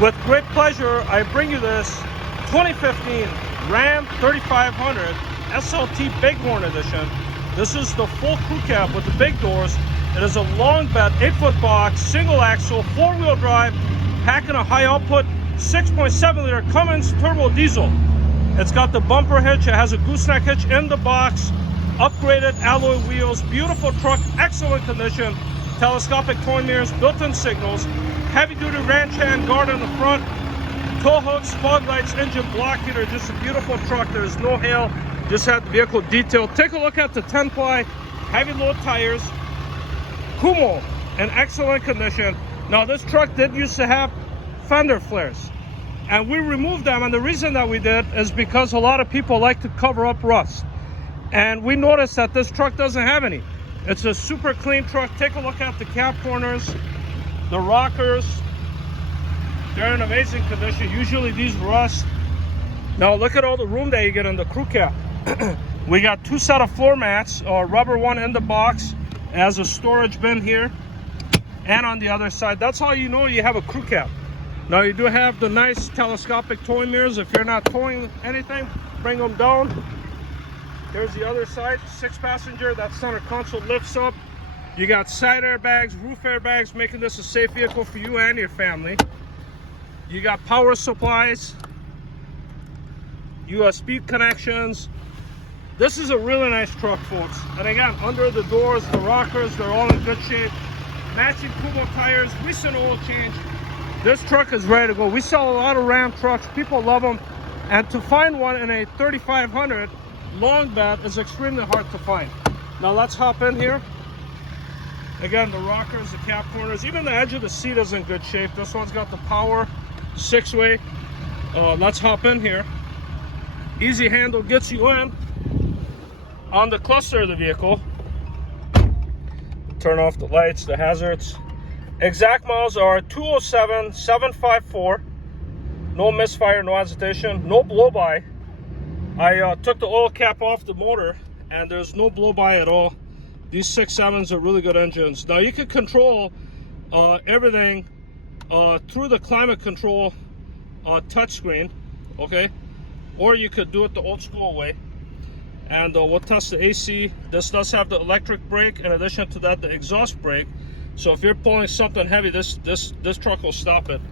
With great pleasure, I bring you this 2015 Ram 3500 SLT Bighorn Edition. This is the full crew cab with the big doors. It is a long bed, 8-foot box, single axle, 4-wheel drive, packing a high output 6.7 liter Cummins turbo diesel. It's got the bumper hitch, it has a gooseneck hitch in the box, upgraded alloy wheels, beautiful truck, excellent condition, telescopic tow mirrors, built-in signals, heavy-duty ranch hand guard in the front, tow hooks, fog lights, engine block heater, just a beautiful truck. There's no hail, just had the vehicle detailed. Take a look at the 10-ply heavy load tires, Kumho in excellent condition. Now this truck did used to have fender flares, and we removed them, and the reason that we did is because a lot of people like to cover up rust, and we noticed that this truck doesn't have any. It's a super clean truck. Take a look at the cab corners, the rockers, they're in amazing condition. Usually these rust. Now look at all the room that you get in the crew cab. We got 2 sets of floor mats, rubber one in the box, as a storage bin here, and on the other side. That's how you know you have a crew cab. Now you do have the nice telescopic towing mirrors. If you're not towing anything, bring them down. Here's the other side, 6-passenger. That center console lifts up. You got side airbags, roof airbags, making this a safe vehicle for you and your family. You got power supplies, USB connections. This is a really nice truck, folks. And again, under the doors, the rockers, they're all in good shape. Matching Kumho tires, recent oil change. This truck is ready to go. We sell a lot of Ram trucks. People love them. And to find one in a 3500 long bed is extremely hard to find. Now let's hop in here. Again, the rockers, the cab corners, even the edge of the seat is in good shape. This one's got the power 6-way. Let's hop in here. Easy handle gets you in. On the cluster of the vehicle, turn off the lights, the hazards. Exact miles are 207,754. No misfire, no hesitation, no blow-by. I took the oil cap off the motor, and there's no blow-by at all. These 6.7s are really good engines. Now you can control everything through the climate control touchscreen, okay? Or you could do it the old school way. And we'll test the AC. This does have the electric brake. In addition to that, the exhaust brake. So if you're pulling something heavy, this truck will stop it.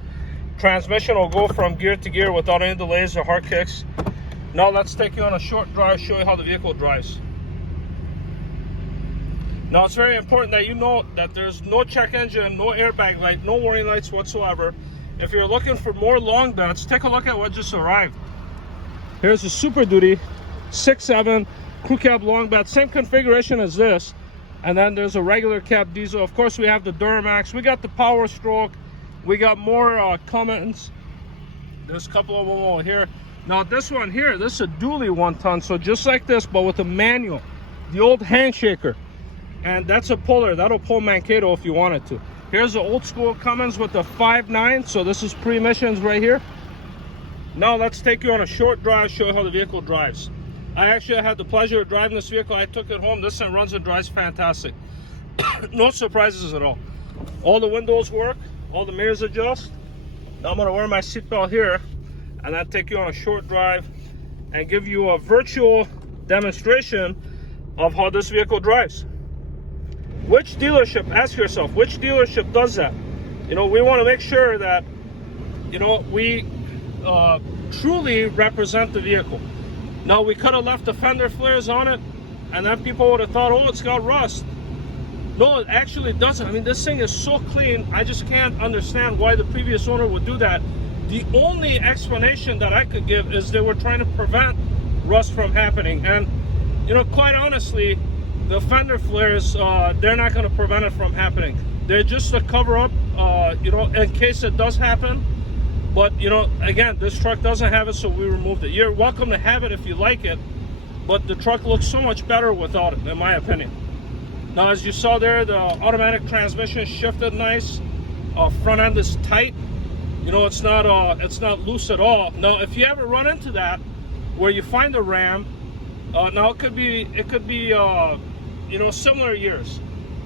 Transmission will go from gear to gear without any delays or hard kicks. Now let's take you on a short drive, show you how the vehicle drives. Now it's very important that you know that there's no check engine, no airbag light, no warning lights whatsoever. If you're looking for more long beds, take a look at what just arrived. Here's a Super Duty 6.7 crew cab long bed, same configuration as this. And then there's a regular cab diesel. Of course, we have the Duramax. We got the Power Stroke. We got more Cummins. There's a couple of them over here. Now this one here, this is a dually 1-ton, so just like this, but with a manual, the old handshaker. And that's a puller. That'll pull Mankato if you wanted to. Here's the old school Cummins with the 5.9, so this is pre-emissions right here. Now let's take you on a short drive, show you how the vehicle drives. I actually had the pleasure of driving this vehicle. I took it home. This thing runs and drives fantastic. No surprises at all. All the windows work, all the mirrors adjust. Now I'm gonna wear my seatbelt here and then take you on a short drive and give you a virtual demonstration of how this vehicle drives. Which dealership, ask yourself, which dealership does that? You know, we want to make sure that, you know, we truly represent the vehicle. Now, we could have left the fender flares on it, and then people would have thought, oh, it's got rust. No, it actually doesn't. I mean, this thing is so clean, I just can't understand why the previous owner would do that. The only explanation that I could give is they were trying to prevent rust from happening. And, you know, quite honestly, the fender flares, they're not going to prevent it from happening. They're just to cover up, you know, in case it does happen. But, you know, again, this truck doesn't have it, so we removed it. You're welcome to have it if you like it, but the truck looks so much better without it, in my opinion. Now, as you saw there, the automatic transmission shifted nice. Front end is tight. You know, it's not loose at all. Now, if you ever run into that, where you find a Ram, now it could be you know, similar years.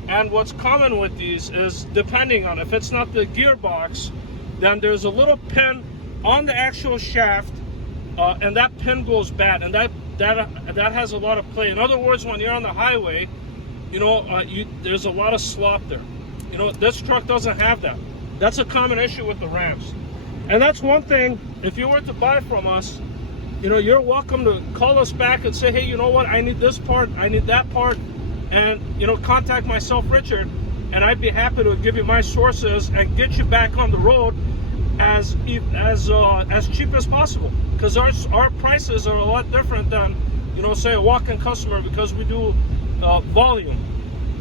And what's common with these is, depending on if it's not the gearbox, then there's a little pin on the actual shaft, and that pin goes bad, and that has a lot of play. In other words, when you're on the highway, there's a lot of slop there. This truck doesn't have that. That's a common issue with the Rams. And that's one thing, if you were to buy from us, you're welcome to call us back and say, hey, you know what, I need this part, I need that part, and contact myself, Richard, and I'd be happy to give you my sources and get you back on the road as cheap as possible, because our prices are a lot different than say a walk-in customer, because we do volume.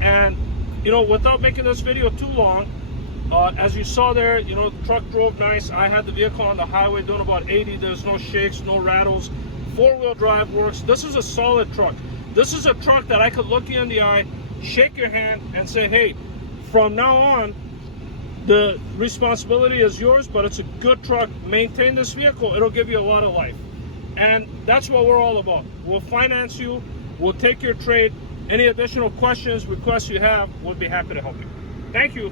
And without making this video too long, as you saw there, the truck drove nice. I had the vehicle on the highway doing about 80. There's no shakes, no rattles. 4-wheel drive works. This is a solid truck. This is a truck that I could look you in the eye, shake your hand, and say, hey, from now on, the responsibility is yours, but it's a good truck. Maintain this vehicle. It'll give you a lot of life. And that's what we're all about. We'll finance you. We'll take your trade. Any additional questions, requests you have, we'll be happy to help you. Thank you.